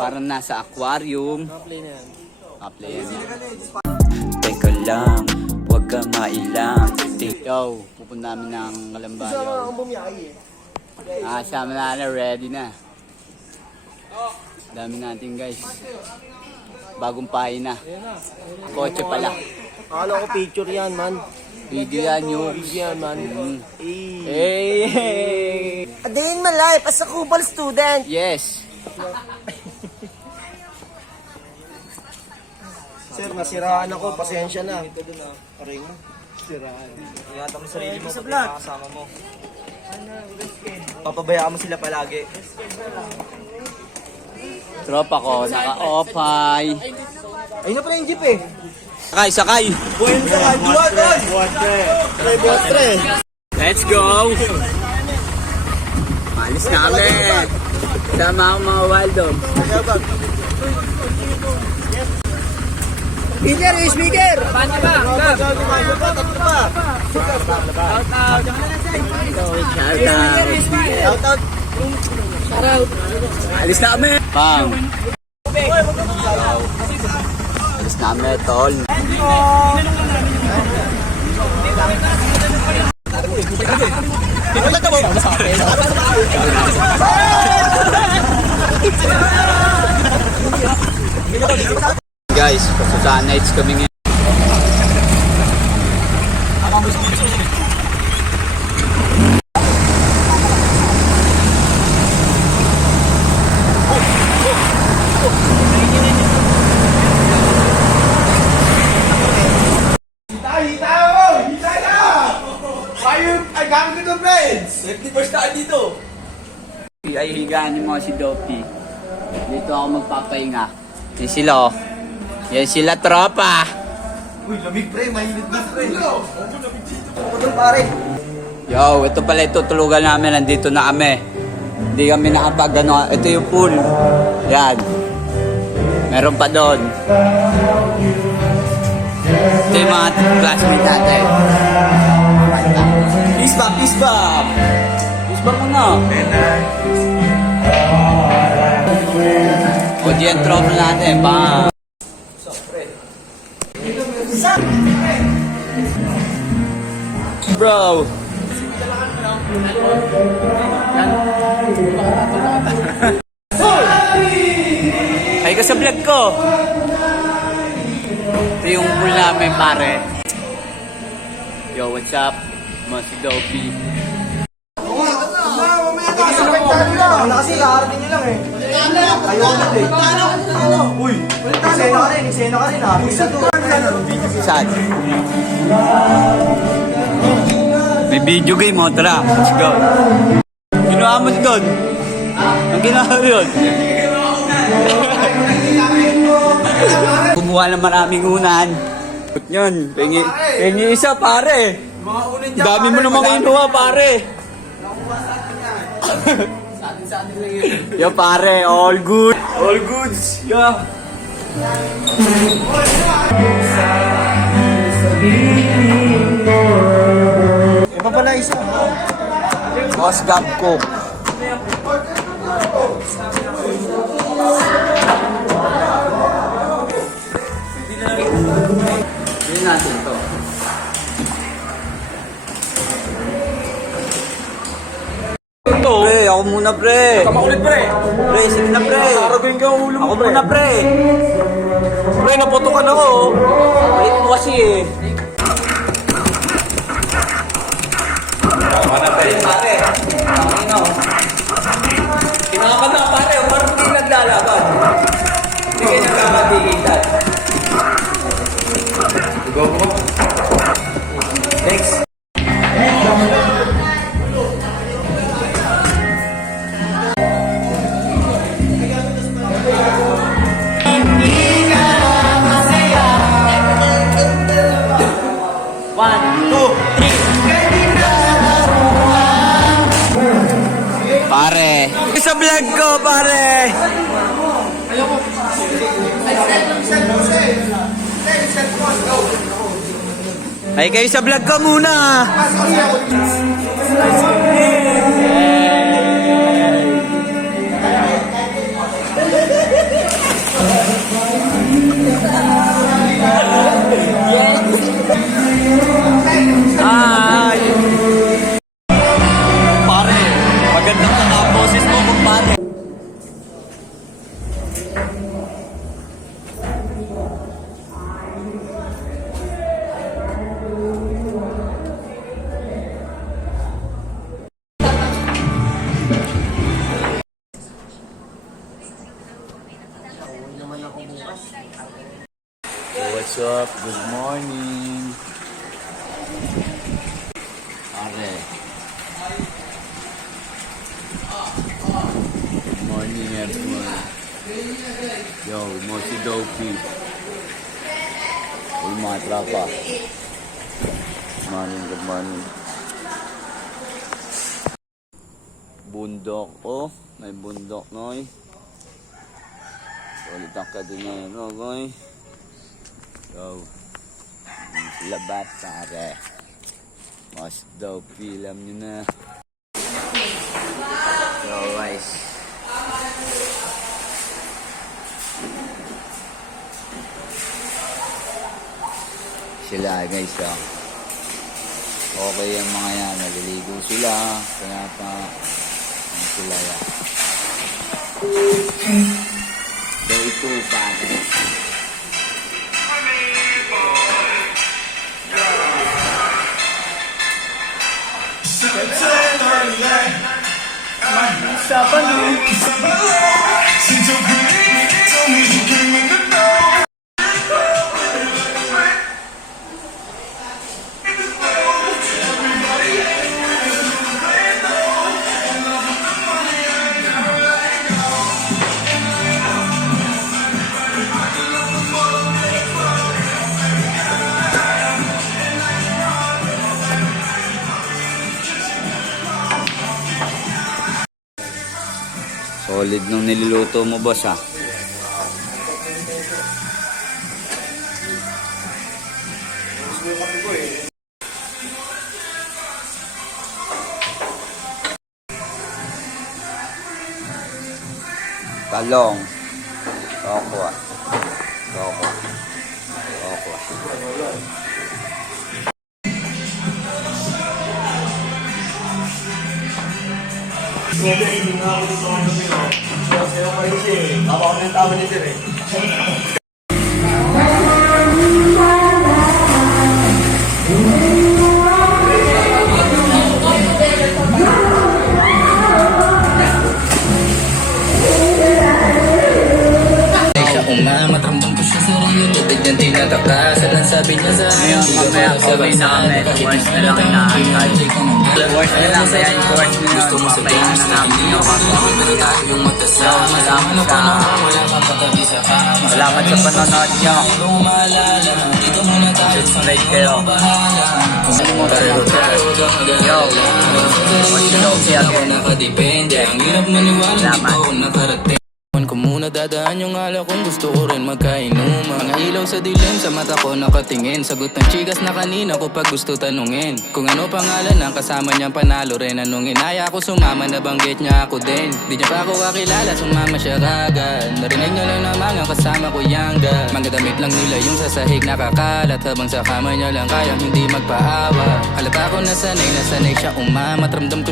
Parang nasa aquarium. Play na yan. Play yan. Teka lang, huwag ka mailang. Yo, pupunta namin ng Kalambayo. Sama na, ready na. Dami natin guys. Bagong pahay na. Kotse pala. Akala ko picture yan, man. Video yan yun. Video yan, man. Hey! A day in my life as a Kubal student. Yes! Sir, nasiraan ako. Pasensya na. Aray mo. Siraan. Ingatan mo sarili mo pag makakasama mo. Papabayaan mo sila palagi. Tropa ko, naka-opay. Ayun na pala yung jeep eh. Sakay! Buwan sa kaduan, boy! Buwan tre. Let's go! Alis na kami! Sama ako mga wild dog. Speaker eh, speaker! Paano ba? Shout out! Alis na kami! Pang! Alis na kami, tol. Guys, Susana Nights kami ngayon. Ay, higaan niyo mga si Dopey. Dito ako magpapahinga. Yan sila oh. Yan sila tropa. Uy, lamig pre, mahilig na pre. Putol pare. Yo, ito pala itutulugan namin. Nandito na kami. Hindi kami nakapag ano. Ito yung pool. Yan. Meron pa doon. Ito yung mga classmate natin. Peace ba? Peace ba? Peace ba muna? O di ang tropa natin. Bang! Bro! Ay ka sa vlog ko! Ito yung pool namin pare. Yo, what's up? Mga si Dopey. Wala kasi, kakarating nyo lang eh. Ayaw ulit eh. Uy, eksena ka rin ha. Saan? May video game mo, tara. Let's go. Ginawa mo doon? Ang ginawa yun? Kumuha ng maraming unan. Yun, pengi isa pare. Dami mo namang kinuha pare. Yo pare, all good. All goods. Yo. Iba pala isa. Boss Gab ko. Hindi natin to. Pre, ako muna pre. Tama ulit pre. Pre, sige na pre. Saragawin ka ang ulo mo Ako pre. muna pre. Pre, naputokan ako. Wait mo kasi eh. Pare, ano? Kinakabahan na pare, parang hindi naglalaban. Hindi kayo nagkakatigitan. Go. Next. One, two, three. Pare. Sa vlog ko, pare. Ay, kayo sa vlog ko muna. What's up? Good morning. Are. Good morning, everyone. Yo, mo si Dopey. Uy, mga trapa. Good morning. Bundok. Oh, may bundok, noy. Ulit ang kadinero, noy. Yo. Labat, pare. Mas Dopey, alam nyo na. Yo, guys. Sila, guys, oh. Okay yung mga yan. Naliligo sila. Kaya pa, sila yan. Day 2, pare. Solid nung niluluto mo, boss, ha? Talong. Okwa. Okwa. Okwa. Ako ng tao nito eh. Matramdam ko siya sa rin tubig niyang tinatakasan ang sabi niya sa akin. Ngayon, mamaya pauwi na kami. Course na lang inaantay. Course na lang, kaya yung course na yun. Papayin na namin yung Yung magkasama salamat sa wala kang katabi sa kama. salamat sa panonood nyo. Kung maalala, dito muna tayo Subscribe kayo. Yo, what's Dopey again? Nakadepende, ang hirap maniwala Salamat. ko nakarating. Ko muna dadaan yung alak kung gusto ko rin magkainuman. Mga ilaw sa dilim sa mata ko nakatingin. Sagot ng chikas na kanina ko pag gusto tanungin. Kung ano pangalan ng kasama niyang panalo rin. Anong inaya ko sumama nabanggit niya ako din. Di niya pa ako kakilala sumama siya kagad. Narinig niya lang na mga kasama ko yangga. Mga damit lang nila yung sa sahig nakakalat. Habang sa kama niya lang kayang hindi magpaawa. Halata ko nasanay siya umamat. Ramdam ko